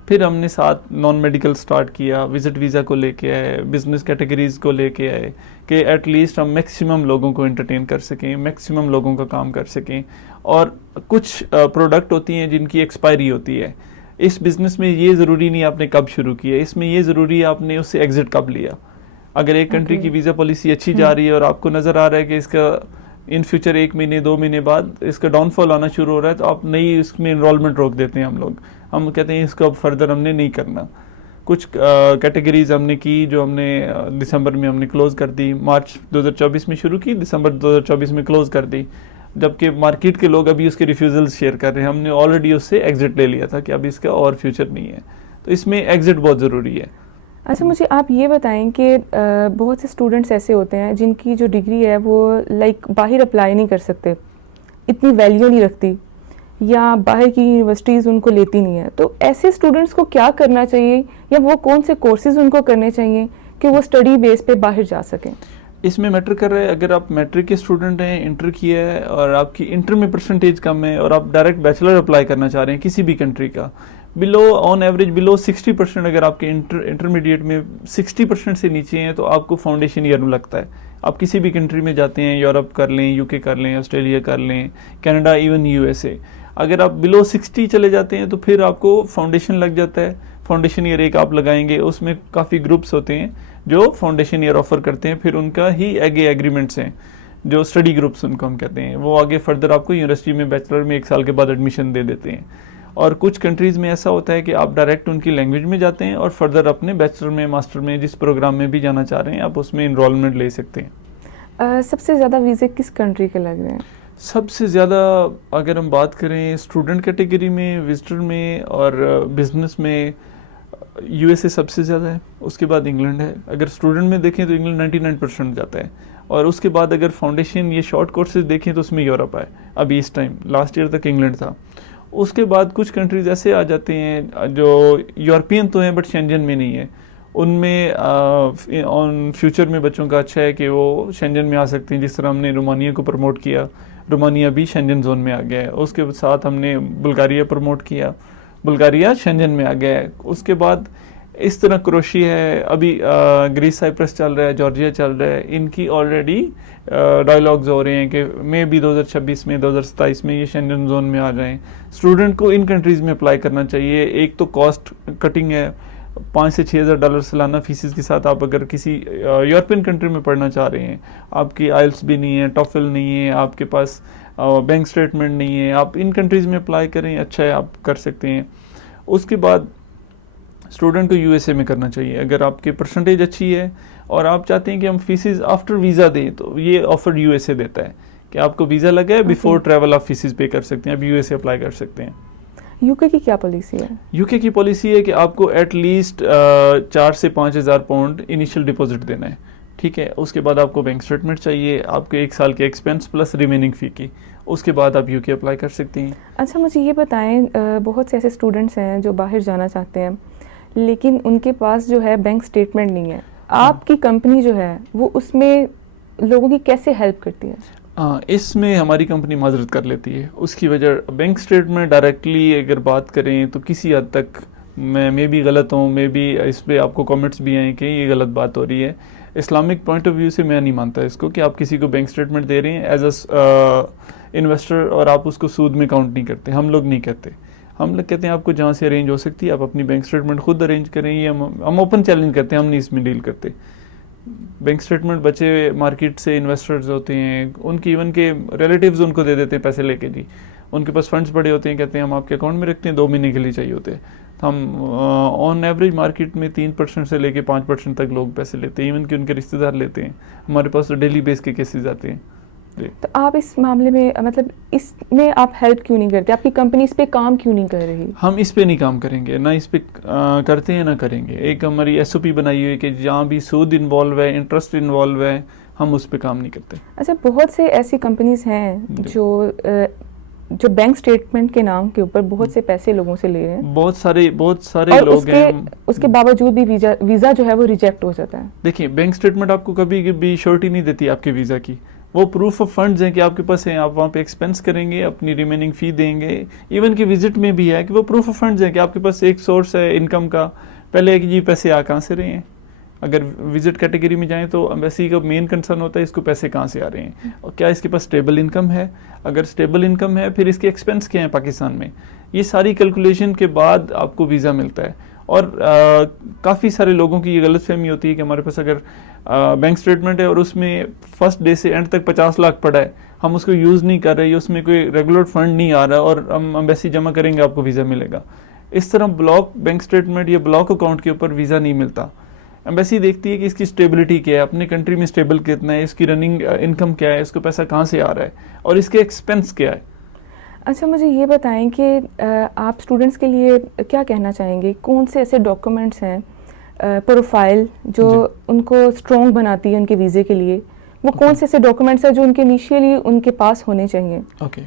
फिर हमने 7 नॉन मेडिकल स्टार्ट किया, विजिट वीज़ा को लेके आए, बिजनेस कैटेगरीज को लेके आए कि एटलीस्ट हम मैक्सिमम लोगों को एंटरटेन कर सकें, मैक्सिमम लोगों का काम कर सकें। और कुछ प्रोडक्ट होती हैं जिनकी एक्सपायरी होती है। इस बिज़नेस में ये ज़रूरी नहीं आपने कब शुरू किया, इसमें ये ज़रूरी है आपने उससे एग्ज़िट कब लिया। अगर एक कंट्री की वीज़ा पॉलिसी अच्छी जा रही है और आपको नज़र आ रहा है कि इसका इन फ्यूचर 1 महीने 2 महीने बाद इसका डाउनफॉल आना शुरू हो रहा है, तो आप नई इसमें इनरोलमेंट रोक देते हैं। हम कहते हैं इसको अब फर्दर हमने नहीं करना। कुछ कैटेगरीज हमने की जो हमने दिसंबर में हमने क्लोज़ कर दी, मार्च 2024 में शुरू की, दिसंबर 2024 में क्लोज़ कर दी, जबकि मार्केट के लोग अभी उसके रिफ्यूज़ल्स शेयर कर रहे हैं। हमने ऑलरेडी उससे एग्जिट ले लिया था कि अब इसका और फ्यूचर नहीं है, तो इसमें एग्जिट बहुत ज़रूरी है। अच्छा, मुझे आप ये बताएं कि बहुत से स्टूडेंट्स ऐसे होते हैं जिनकी जो डिग्री है वो बाहर अप्लाई नहीं कर सकते, इतनी वैल्यू नहीं रखती, या बाहर की यूनिवर्सिटीज़ उनको लेती नहीं है। तो ऐसे स्टूडेंट्स को क्या करना चाहिए, या वो कौन से कोर्सेज उनको करने चाहिए कि वो स्टडी बेस पे बाहर जा सकें? इसमें मैटर कर रहा है, अगर आप मैट्रिक के स्टूडेंट हैं, इंटर किया है और आपकी इंटर में परसेंटेज कम है और आप डायरेक्ट बैचलर अप्लाई करना चाह रहे हैं किसी भी कंट्री का, ऑन एवरेज बिलो 60%, अगर आपके इंटरमीडिएट में 60% से नीचे हैं तो आपको फाउंडेशन ईयर में लगता है। आप किसी भी कंट्री में जाते हैं, यूरोप कर लें, यूके कर लें, ऑस्ट्रेलिया कर लें, कनाडा, इवन USA, अगर आप बिलो 60 चले जाते हैं तो फिर आपको फाउंडेशन लग जाता है। फाउंडेशन ईयर एक आप लगाएंगे, उसमें काफ़ी ग्रुप्स होते हैं जो फाउंडेशन ईयर ऑफर करते हैं, फिर उनका ही आगे एग्रीमेंट्स हैं जो स्टडी ग्रुप्स उनको हम कहते हैं, वो आगे फर्दर आपको यूनिवर्सिटी में बैचलर में 1 साल के बाद एडमिशन दे देते हैं। और कुछ कंट्रीज़ में ऐसा होता है कि आप डायरेक्ट उनकी लैंग्वेज में जाते हैं और फर्दर अपने बैचलर में, मास्टर में, जिस प्रोग्राम में भी जाना चाह रहे हैं आप उसमें इनरोलमेंट ले सकते हैं। सबसे ज़्यादा वीज़े किस कंट्री के लग रहे हैं? सबसे ज़्यादा अगर हम बात करें स्टूडेंट कैटेगरी में, विजिटर में और बिजनेस में, USA सबसे ज़्यादा है, उसके बाद इंग्लैंड है। अगर स्टूडेंट में देखें तो इंग्लैंड 99% जाता है, और उसके बाद अगर फाउंडेशन ये शॉर्ट कोर्सेज देखें तो उसमें यूरोप है। अभी इस टाइम लास्ट ईयर तक इंग्लैंड था। उसके बाद कुछ कंट्रीज ऐसे आ जाते हैं जो यूरोपियन तो हैं बट शेंजन में नहीं है, उनमें ऑन फ्यूचर में बच्चों का अच्छा है कि वो शेंजन में आ सकते हैं। जिस तरह हमने रोमानिया को प्रमोट किया, रोमानिया भी शेंजन जोन में आ गया है। उसके साथ हमने बुल्गारिया प्रमोट किया, बुल्गारिया शेंजन में आ गया है। उसके बाद इस तरह क्रोशिया है, अभी ग्रीस, साइप्रस चल रहा है, जॉर्जिया चल रहा है। इनकी ऑलरेडी डायलॉग्स हो रहे हैं कि मे भी 2026 में, 2027 में ये शेंजन जोन में आ जाएं। स्टूडेंट को इन कंट्रीज़ में अप्लाई करना चाहिए। एक तो कॉस्ट कटिंग है, $5,000 से $6,000 सालाना फीसिस के साथ आप अगर किसी यूरोपियन कंट्री में पढ़ना चाह रहे हैं, आपकी आइल्स भी नहीं है, टॉफल नहीं है, आपके पास बैंक स्टेटमेंट नहीं है, आप इन कंट्रीज़ में अप्लाई करें, अच्छा है, आप कर सकते हैं। उसके बाद स्टूडेंट को USA में करना चाहिए। अगर आपकी परसेंटेज अच्छी है और आप चाहते हैं कि हम फीसिस आफ्टर वीज़ा दें, तो ये ऑफर USA देता है कि आपको वीज़ा लगा है, बिफोर ट्रैवल आप फीसिस पे कर सकते हैं, आप USA अप्लाई कर सकते हैं। यूके की क्या पॉलिसी है? यूके की पॉलिसी है कि आपको एटलीस्ट 4 से 5,000 पाउंड इनिशियल डिपॉजिट देना है, ठीक है। उसके बाद आपको बैंक स्टेटमेंट चाहिए, आपको 1 साल के एक्सपेंस प्लस रिमेनिंग फ़ी की, उसके बाद आप यूके अप्लाई कर सकती हैं। अच्छा, मुझे ये बताएं, बहुत से ऐसे स्टूडेंट्स हैं जो बाहर जाना चाहते हैं लेकिन उनके पास जो है बैंक स्टेटमेंट नहीं है, आपकी कंपनी जो है वो उसमें लोगों की कैसे हेल्प करती है? इसमें हमारी कंपनी माजरत कर लेती है। उसकी वजह बैंक स्टेटमेंट डायरेक्टली अगर बात करें तो किसी हद तक मैं मे भी गलत हूँ, मे भी इस पर आपको कमेंट्स भी आए कि ये गलत बात हो रही है। इस्लामिक पॉइंट ऑफ व्यू से मैं नहीं मानता इसको कि आप किसी को बैंक स्टेटमेंट दे रहे हैं एज अ इन्वेस्टर और आप उसको सूद में काउंट नहीं करते। हम लोग नहीं कहते, हम लोग कहते हैं आपको जहाँ से अरेंज हो सकती है आप अपनी बैंक स्टेटमेंट खुद अरेंज करें। ये हम ओपन चैलेंज करते हैं, हम नहीं इसमें डील करते। बैंक स्टेटमेंट बच्चे मार्केट से इन्वेस्टर्स होते हैं, उनकी इवन के रिलेटिव्स उनको दे देते हैं पैसे लेके जी, उनके पास फंड्स पड़े होते हैं, कहते हैं हम आपके अकाउंट में रखते हैं, 2 महीने के लिए चाहिए होते हैं। तो हम ऑन एवरेज मार्केट में 3% से लेके 5% तक लोग पैसे लेते हैं, इवन कि उनके रिश्तेदार लेते हैं। हमारे पास तो डेली बेस के केसेस आते हैं। तो आप इस मामले में मतलब इसमें आप हेल्प क्यों नहीं करते? आपकी कंपनी इस पे काम क्यों नहीं कर रही? हम इस पे नहीं काम करेंगे, ना इस पे करते हैं ना करेंगे। एक हमारी SOP बनाई हुई है कि जहाँ भी सूद इन्वॉल्व है, इंटरेस्ट इन्वॉल्व है, हम उस पे काम नहीं करते। अच्छा, बहुत से ऐसी कंपनीज हैं जो बैंक स्टेटमेंट के नाम के ऊपर बहुत से पैसे लोगों से ले रहे हैं। बहुत सारे और लोग हैं। उसके बावजूद भी वीज़ा जो है वो रिजेक्ट हो जाता है। देखिए, बैंक स्टेटमेंट आपको कभी भी श्योरिटी नहीं देती आपके वीज़ा की। वो प्रूफ ऑफ फंड्स हैं कि आपके पास हैं, आप वहाँ पे एक्सपेंस करेंगे, अपनी रिमेनिंग फ़ी देंगे। इवन कि विजिट में भी है कि वो प्रूफ ऑफ फंड्स हैं कि आपके पास एक सोर्स है इनकम का। पहले है कि जी पैसे आ कहाँ से रहे हैं। अगर विजिट कैटेगरी में जाएं तो एम्बेसी का मेन कंसर्न होता है इसको पैसे कहाँ से आ रहे हैं और क्या इसके पास स्टेबल इनकम है। अगर स्टेबल इनकम है फिर इसके एक्सपेंस क्या है पाकिस्तान में, ये सारी कैलकुलेशन के बाद आपको वीज़ा मिलता है। और काफ़ी सारे लोगों की ये गलतफहमी होती है कि हमारे पास अगर बैंक स्टेटमेंट है और उसमें फर्स्ट डे से एंड तक 50 लाख पड़ा है, हम उसको यूज़ नहीं कर रहे, उसमें कोई रेगुलर फंड नहीं आ रहा और हम एम्बेसी जमा करेंगे आपको वीज़ा मिलेगा। इस तरह ब्लॉक बैंक स्टेटमेंट या ब्लॉक अकाउंट के ऊपर वीज़ा नहीं मिलता। एम्बेसी देखती है कि इसकी स्टेबिलिटी क्या है, अपने कंट्री में स्टेबल कितना है, इसकी रनिंग इनकम क्या है, इसको पैसा कहाँ से आ रहा है और इसके एक्सपेंस क्या है। अच्छा, मुझे ये बताएं कि आप स्टूडेंट्स के लिए क्या कहना चाहेंगे? कौन से ऐसे डॉक्यूमेंट्स हैं, प्रोफाइल जो उनको स्ट्रॉन्ग बनाती है उनके वीज़े के लिए, वो कौन से ऐसे डॉक्यूमेंट्स हैं जो उनके इनिशियली उनके पास होने चाहिए? ओके,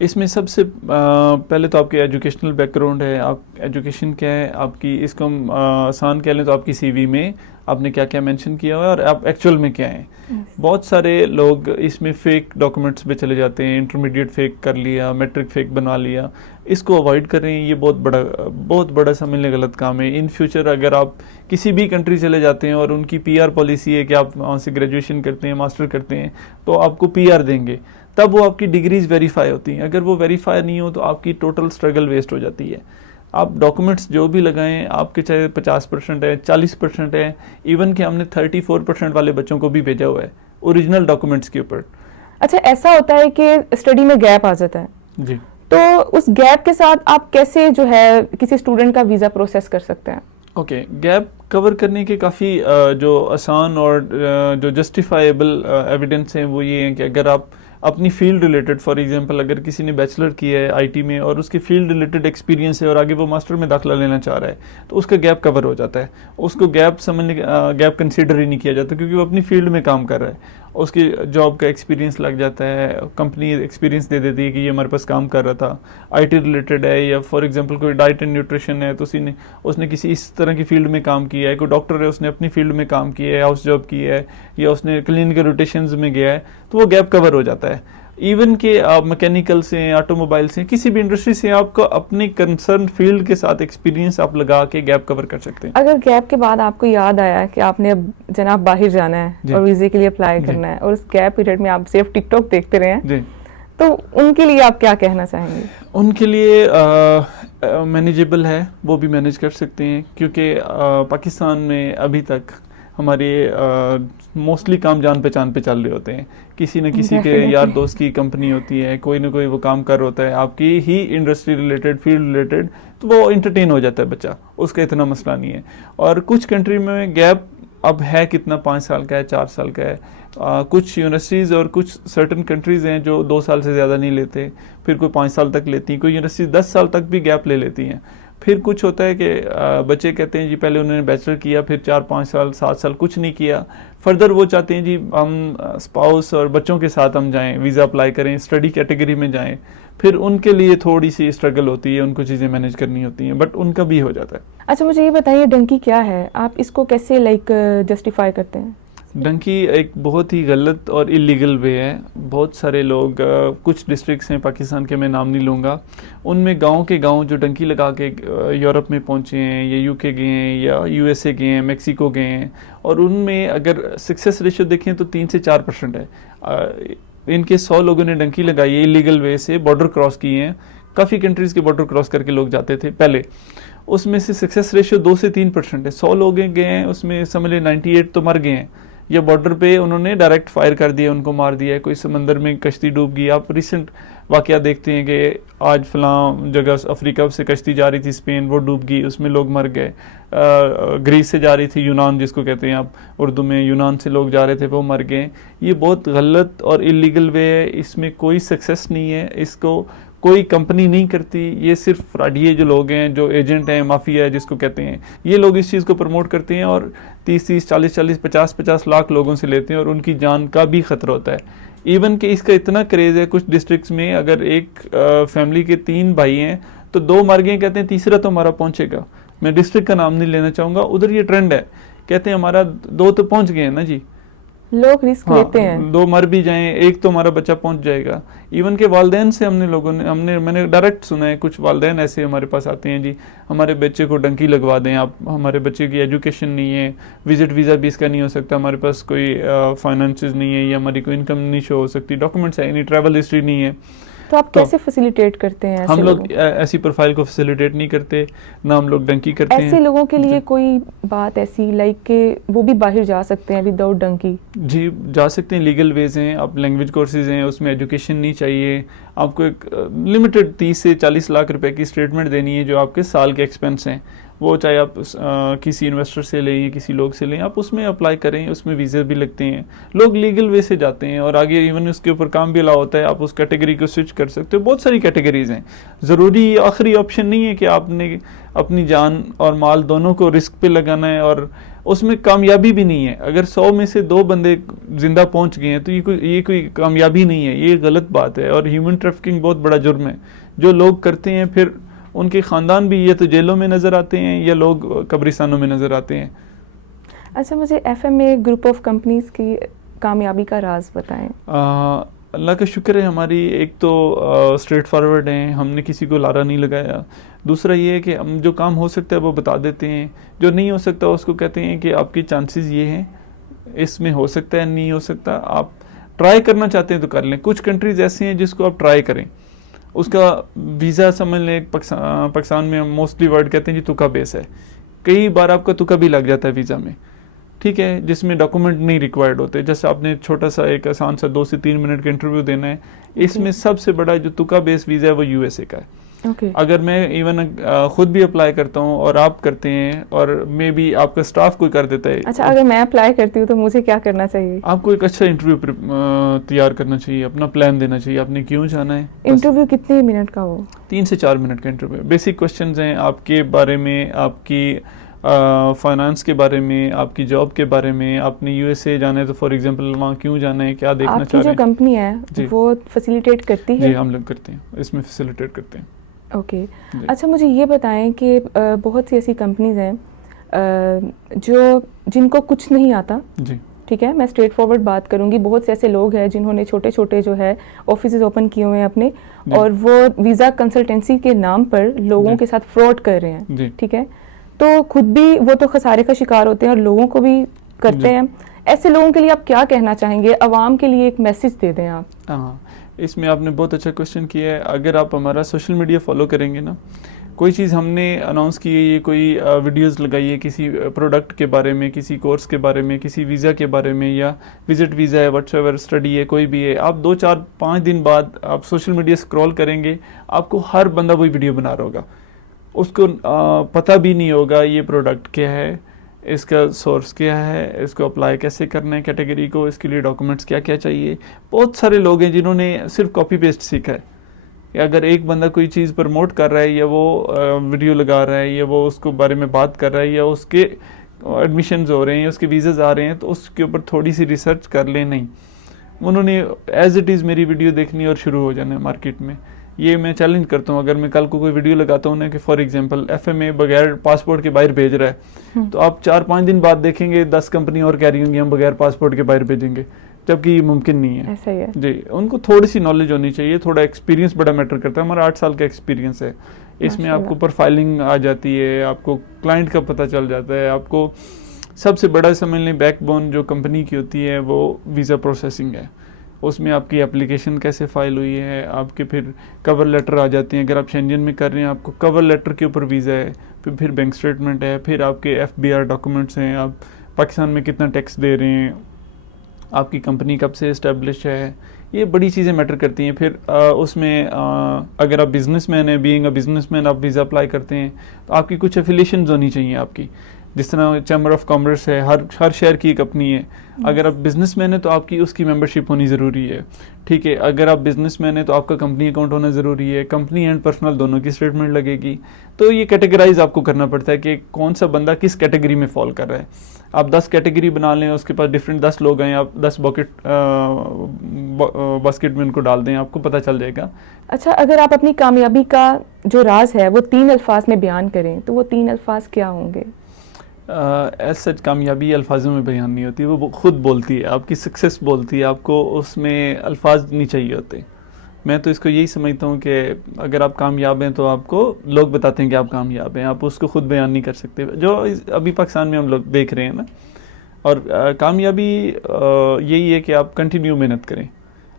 इसमें सबसे पहले तो आपकी एजुकेशनल बैकग्राउंड है, आप एजुकेशन क्या है आपकी, इसको हम आसान कह लें तो आपकी CV में आपने क्या क्या मेंशन किया हुआ है और आप एक्चुअल में क्या हैं। बहुत सारे लोग इसमें फेक डॉक्यूमेंट्स पे चले जाते हैं, इंटरमीडिएट फेक कर लिया, मैट्रिक फेक बना लिया। इसको अवॉइड करें, ये बहुत बड़ा समझने गलत काम है। इन फ्यूचर अगर आप किसी भी कंट्री चले जाते हैं और उनकी PR पॉलिसी है कि आप वहाँ से ग्रेजुएशन करते हैं, मास्टर करते हैं तो आपको PR देंगे, तब वो आपकी डिग्रीज वेरीफाई होती हैं। अगर वो वेरीफाई नहीं हो तो आपकी टोटल स्ट्रगल वेस्ट हो जाती है। आप डॉक्यूमेंट्स जो भी लगाएं, आपके चाहे 50% है, 40% है, इवन कि हमने 34% वाले बच्चों को भी भेजा हुआ है ओरिजिनल डॉक्यूमेंट्स के ऊपर। अच्छा, ऐसा होता है कि स्टडी में गैप आ जाता है जी, तो उस गैप के साथ आप कैसे जो है किसी स्टूडेंट का वीज़ा प्रोसेस कर सकते हैं? ओके, गैप कवर करने के काफ़ी जो आसान और जो जस्टिफाइबल एविडेंस हैं वो ये हैं कि अगर आप अपनी फील्ड रिलेटेड, फॉर एग्जांपल अगर किसी ने बैचलर किया है IT में और उसकी फील्ड रिलेटेड एक्सपीरियंस है और आगे वो मास्टर में दाखिला लेना चाह रहा है तो उसका गैप कवर हो जाता है। उसको गैप कंसीडर ही नहीं किया जाता क्योंकि वो अपनी फील्ड में काम कर रहा है, उसकी जॉब का एक्सपीरियंस लग जाता है, कंपनी एक्सपीरियंस दे देती है कि ये हमारे पास काम कर रहा था, IT रिलेटेड है, या फॉर एग्जांपल कोई डाइट एंड न्यूट्रिशन है तो उसने किसी इस तरह की फील्ड में काम किया है, कोई डॉक्टर है उसने अपनी फील्ड में काम किया है, हाउस जॉब की है, या उसने क्लिनिकल रोटेशंस में गया है, तो वो गैप कवर हो जाता है। इवन के आप मैकेनिकल से, ऑटोमोबाइल से, किसी भी इंडस्ट्री से आपको अपनी कंसर्न फील्ड के साथ एक्सपीरियंस आप लगा के गैप कवर कर सकते हैं। अगर गैप के बाद आपको याद आया कि आपने अब जनाब बाहर जाना है और वीज़े के लिए अप्लाई करना है और उस गैप पीरियड में आप सिर्फ टिकटॉक देखते रहे हैं, तो उनके लिए आप क्या कहना चाहेंगे? उनके लिए मैनेजेबल है, वो भी मैनेज कर सकते हैं क्योंकि पाकिस्तान में अभी तक हमारे मोस्टली काम जान पहचान पे चल रहे होते हैं। किसी न किसी के यार दोस्त की कंपनी होती है, कोई ना कोई वो काम कर होता है आपकी ही इंडस्ट्री रिलेटेड, फील्ड रिलेटेड, तो वो इंटरटेन हो जाता है बच्चा, उसका इतना मसला नहीं है। और कुछ कंट्री में गैप अब है कितना, 5 साल का है, 4 साल का है। कुछ यूनिवर्सिटीज़ और कुछ सर्टन कंट्रीज़ हैं जो 2 साल से ज़्यादा नहीं लेते, फिर कोई 5 साल तक लेती हैं, कोई यूनिवर्सिटी 10 साल तक भी गैप ले लेती हैं। फिर कुछ होता है कि बच्चे कहते हैं जी पहले उन्होंने बैचलर किया, फिर 4-5 साल 7 साल कुछ नहीं किया, फर्दर वो चाहते हैं जी हम स्पाउस और बच्चों के साथ हम जाएं, वीज़ा अप्लाई करें, स्टडी कैटेगरी में जाएं। फिर उनके लिए थोड़ी सी स्ट्रगल होती है, उनको चीज़ें मैनेज करनी होती हैं, बट उनका भी हो जाता है। अच्छा, मुझे ये बताइए डंकी क्या है, आप इसको कैसे जस्टिफाई करते हैं? डंकी एक बहुत ही गलत और इलीगल वे है। बहुत सारे लोग कुछ डिस्ट्रिक्ट्स हैं पाकिस्तान के, मैं नाम नहीं लूँगा, उनमें गांव के गांव जो डंकी लगा के यूरोप में पहुंचे हैं या यूके गए हैं या यूएसए गए हैं, मेक्सिको गए हैं, और उनमें अगर सक्सेस रेशियो देखें तो 3 से 4% है। इनके 100 लोगों ने डंकी लगाई है, इलीगल वे से बॉर्डर क्रॉस किए हैं। काफ़ी कंट्रीज़ के बॉर्डर क्रॉस करके लोग जाते थे पहले, उसमें से सक्सेस रेशियो 2 से 3% है। 100 लोग गए हैं, उसमें समझ लें 98 तो मर गए हैं, या बॉर्डर पे उन्होंने डायरेक्ट फायर कर दिया, उनको मार दिया है। कोई समंदर में कश्ती डूब गई। आप रिसेंट वाकया देखते हैं कि आज फलां जगह अफ्रीका से कश्ती जा रही थी स्पेन, वो डूब गई, उसमें लोग मर गए। ग्रीस से जा रही थी, यूनान जिसको कहते हैं आप उर्दू में, यूनान से लोग जा रहे थे, वो मर गए। ये बहुत गलत और इलीगल वे है, इसमें कोई सक्सेस नहीं है, इसको कोई कंपनी नहीं करती। ये सिर्फ फ्रॉडिये जो लोग हैं, जो एजेंट हैं, माफिया है जिसको कहते हैं, ये लोग इस चीज़ को प्रमोट करते हैं और 30-30, 40-40, 50-50 लाख लोगों से लेते हैं और उनकी जान का भी खतरा होता है। इवन कि इसका इतना क्रेज़ है कुछ डिस्ट्रिक्ट्स में, अगर एक फैमिली के 3 भाई हैं तो 2 मर गए, कहते हैं तीसरा तो हमारा पहुंचेगा। मैं डिस्ट्रिक्ट का नाम नहीं लेना चाहूँगा, उधर ये ट्रेंड है, कहते हैं हमारा 2 तो पहुंच गए हैं ना जी। लोग रिस्क लेते हैं, 2 मर भी जाएं, एक तो हमारा बच्चा पहुंच जाएगा। इवन के वालदेन से मैंने डायरेक्ट सुना है, कुछ वालदेन ऐसे हमारे पास आते हैं जी, हमारे बच्चे को डंकी लगवा दें आप, हमारे बच्चे की एजुकेशन नहीं है, विजिट वीज़ा भी इसका नहीं हो सकता, हमारे पास कोई फाइनेंसेस नहीं है, या हमारी कोई इनकम नहीं शो हो सकती, डॉक्यूमेंट्स है नहीं, ट्रैवल हिस्ट्री नहीं है। तो आप कैसे फैसिलिटेट करते हैं? हम लोग ऐसी प्रोफाइल को फैसिलिटेट नहीं करते ना, हम लोग डंकी करते हैं। ऐसे लोगों के लिए कोई बात ऐसी लाइक के वो भी बाहर जा सकते हैं विदाउट डंकी? जी जा सकते हैं, लीगल वेज हैं। आप लैंग्वेज कोर्सेज हैं, उसमें एजुकेशन नहीं चाहिए आपको। एक लिमिटेड 30 से 40 लाख रुपए की स्टेटमेंट देनी है जो आपके साल के एक्सपेंस हैं, वो चाहे आप किसी इन्वेस्टर से लें या किसी लोग से लें, आप उसमें अप्लाई करें, उसमें वीज़े भी लगते हैं। लोग लीगल वे से जाते हैं और आगे इवन उसके ऊपर काम भी अलाउ होता है, आप उस कैटेगरी को स्विच कर सकते हो। बहुत सारी कैटेगरीज हैं, ज़रूरी आखिरी ऑप्शन नहीं है कि आपने अपनी जान और माल दोनों को रिस्क पे लगाना है, और उसमें कामयाबी भी नहीं है। अगर 100 में से 2 बंदे जिंदा पहुंच गए हैं तो ये कोई कामयाबी नहीं है, ये गलत बात है। और ह्यूमन ट्रैफिकिंग बहुत बड़ा जुर्म है जो लोग करते हैं, फिर उनके ख़ानदान भी या तो जेलों में नज़र आते हैं या लोग कब्रिस्तानों में नज़र आते हैं। अच्छा, मुझे FMA ग्रुप ऑफ कंपनीज की कामयाबी का राज बताएं। अल्लाह का शुक्र है, हमारी एक तो स्ट्रेट फॉरवर्ड हैं, हमने किसी को लारा नहीं लगाया। दूसरा ये है कि हम जो काम हो सकता है वो बता देते हैं, जो नहीं हो सकता उसको कहते हैं कि आपकी चांसेस ये हैं, इसमें हो सकता है, नहीं हो सकता, आप ट्राई करना चाहते हैं तो कर लें। कुछ कंट्रीज़ ऐसी हैं जिसको आप ट्राई करें, उसका वीज़ा समझ लें। पाकिस्तान में मोस्टली वर्ड कहते हैं जी तुका बेस है, कई बार आपका तुका भी लग जाता है वीज़ा में, ठीक है, जिसमें डॉक्यूमेंट नहीं रिक्वायर्ड होते। जैसे आपने छोटा सा एक आसान सा 2 से 3 मिनट का इंटरव्यू देना है, इसमें सबसे बड़ा जो तुका बेस वीज़ा है वो USA का है। अगर मैं इवन खुद भी अप्लाई करता हूँ और आप करते हैं और मे बी आपका स्टाफ कोई कर देता है। अच्छा, अगर मैं अप्लाई करती हूँ तो मुझे क्या करना चाहिए? आपको एक अच्छा इंटरव्यू तैयार करना चाहिए, अपना प्लान देना चाहिए, आपने क्यों जाना है। इंटरव्यू कितने मिनट का हो? 3 से 4 मिनट का इंटरव्यू। बेसिक क्वेश्चंस हैं आपके बारे में, आपकी फाइनेंस के बारे में, आपकी जॉब के बारे में। आपने USA जाना है तो फॉर एग्जांपल वहाँ क्यों जाना है, क्या देखना चाह रहे हैं। आपकी जो कंपनी है वो फैसिलिटेट करती है? जी, हम लोग करते हैं, इसमें फैसिलिटेट करते हैं। ओके। अच्छा, मुझे ये बताएं कि बहुत सी ऐसी कंपनीज हैं जो जिनको कुछ नहीं आता जी, ठीक है, मैं स्ट्रेट फॉरवर्ड बात करूंगी। बहुत से ऐसे लोग हैं जिन्होंने छोटे छोटे जो है ऑफिस ओपन किए हुए हैं अपने, और वो वीज़ा कंसल्टेंसी के नाम पर लोगों के साथ फ्रॉड कर रहे हैं, ठीक है। तो खुद भी वो तो खसारे का शिकार होते हैं और लोगों को भी करते हैं। ऐसे लोगों के लिए आप क्या कहना चाहेंगे? अवाम के लिए एक मैसेज दे दें आप। हाँ, इसमें आपने बहुत अच्छा क्वेश्चन किया है। अगर आप हमारा सोशल मीडिया फॉलो करेंगे ना, कोई चीज़ हमने अनाउंस की है, ये कोई वीडियोस लगाई है किसी प्रोडक्ट के बारे में, किसी कोर्स के बारे में, किसी वीज़ा के बारे में, या विजिट वीज़ा है, व्हाट्सएवर स्टडी है, कोई भी है, आप 2, 4, 5 दिन बाद आप सोशल मीडिया स्क्रॉल करेंगे, आपको हर बंदा वही वीडियो बना रहा होगा। उसको पता भी नहीं होगा ये प्रोडक्ट क्या है, इसका सोर्स क्या है, इसको अप्लाई कैसे करना है कैटेगरी को, इसके लिए डॉक्यूमेंट्स क्या क्या चाहिए। बहुत सारे लोग हैं जिन्होंने सिर्फ कॉपी पेस्ट सीखा है। या अगर एक बंदा कोई चीज़ प्रमोट कर रहा है, या वो वीडियो लगा रहा है, या वो उसको बारे में बात कर रहा है, या उसके एडमिशन्स हो रहे हैं, उसके वीज़ाज आ रहे हैं, तो उसके ऊपर थोड़ी सी रिसर्च कर ले। नहीं, उन्होंने एज इट इज़ मेरी वीडियो देखनी और शुरू हो जाना है मार्केट में। ये मैं चैलेंज करता हूँ। अगर मैं कल को कोई वीडियो लगाता हूँ ना कि फॉर एग्जांपल FMA बगैर पासपोर्ट के बाहर भेज रहा है, तो आप 4-5 दिन बाद देखेंगे 10 कंपनी और कह रही होंगी हम बगैर पासपोर्ट के बाहर भेजेंगे, जबकि ये मुमकिन नहीं है। ऐसा ही है जी, उनको थोड़ी सी नॉलेज होनी चाहिए, थोड़ा एक्सपीरियंस बड़ा मैटर करता है। हमारा 8 साल का एक्सपीरियंस है, इसमें आपको प्रोफाइलिंग आ जाती है, आपको क्लाइंट का पता चल जाता है, आपको सबसे बड़ा समझ लें बैकबोन जो कंपनी की होती है वो वीज़ा प्रोसेसिंग है। उसमें आपकी एप्लीकेशन कैसे फाइल हुई है, आपके फिर कवर लेटर आ जाते हैं। अगर आप शेंजन में कर रहे हैं आपको कवर लेटर के ऊपर वीज़ा है, फिर बैंक स्टेटमेंट है, फिर आपके FBR डॉक्यूमेंट्स हैं, आप पाकिस्तान में कितना टैक्स दे रहे हैं, आपकी कंपनी कब से इस्टेब्लिश है, ये बड़ी चीज़ें मैटर करती हैं। फिर उसमें अगर आप बिजनेसमैन हैं, बीइंग अ बिजनेसमैन आप वीज़ा अप्लाई करते हैं तो आपकी कुछ एफिलिएशंस होनी चाहिए आपकी। जिस तरह चैम्बर ऑफ कॉमर्स है, हर शहर की एक अपनी है। अगर आप बिजनेसमैन है तो आपकी उसकी मेंबरशिप होनी ज़रूरी है, ठीक है। अगर आप बिजनेसमैन है तो आपका कंपनी अकाउंट होना ज़रूरी है, कंपनी एंड पर्सनल दोनों की स्टेटमेंट लगेगी। तो ये कैटेगराइज आपको करना पड़ता है कि कौन सा बंदा किस कैटेगरी में फॉल कर रहा है। आप 10 कैटेगरी बना लें, उसके पास डिफरेंट 10 लोग हैं, आप 10 बास्केट में उनको डाल दें, आपको पता चल जाएगा। अच्छा, अगर आप अपनी कामयाबी का जो राज है वो 3 अल्फाज में बयान करें तो वो 3 अल्फाज क्या होंगे? सच कामयाबी अल्फाजों में बयान नहीं होती, वो खुद बोलती है, आपकी सक्सेस बोलती है, आपको उसमें अल्फाज नहीं चाहिए होते। मैं तो इसको यही समझता हूँ कि अगर आप कामयाब हैं तो आपको लोग बताते हैं कि आप कामयाब हैं, आप उसको खुद बयान नहीं कर सकते, जो अभी पाकिस्तान में हम लोग देख रहे हैं ना। और कामयाबी यही है कि आप कंटिन्यू मेहनत करें।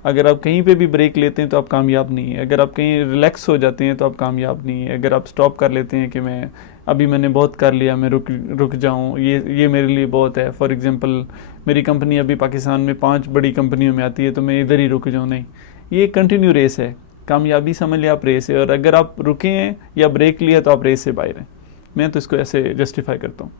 अगर आप कहीं पे भी ब्रेक लेते हैं तो आप कामयाब नहीं है। अगर आप कहीं रिलैक्स हो जाते हैं तो आप कामयाब नहीं है। अगर आप स्टॉप कर लेते हैं कि मैंने बहुत कर लिया, मैं रुक जाऊं, ये मेरे लिए बहुत है। फॉर एग्जांपल मेरी कंपनी अभी पाकिस्तान में 5 बड़ी कंपनियों में आती है तो मैं इधर ही रुक जाऊं, नहीं, ये कंटिन्यू रेस है। कामयाबी समझ लिया आप रेस है, और अगर आप रुके हैं या ब्रेक लिया तो आप रेस से बाहर हैं। मैं तो इसको ऐसे जस्टिफाई करता हूँ।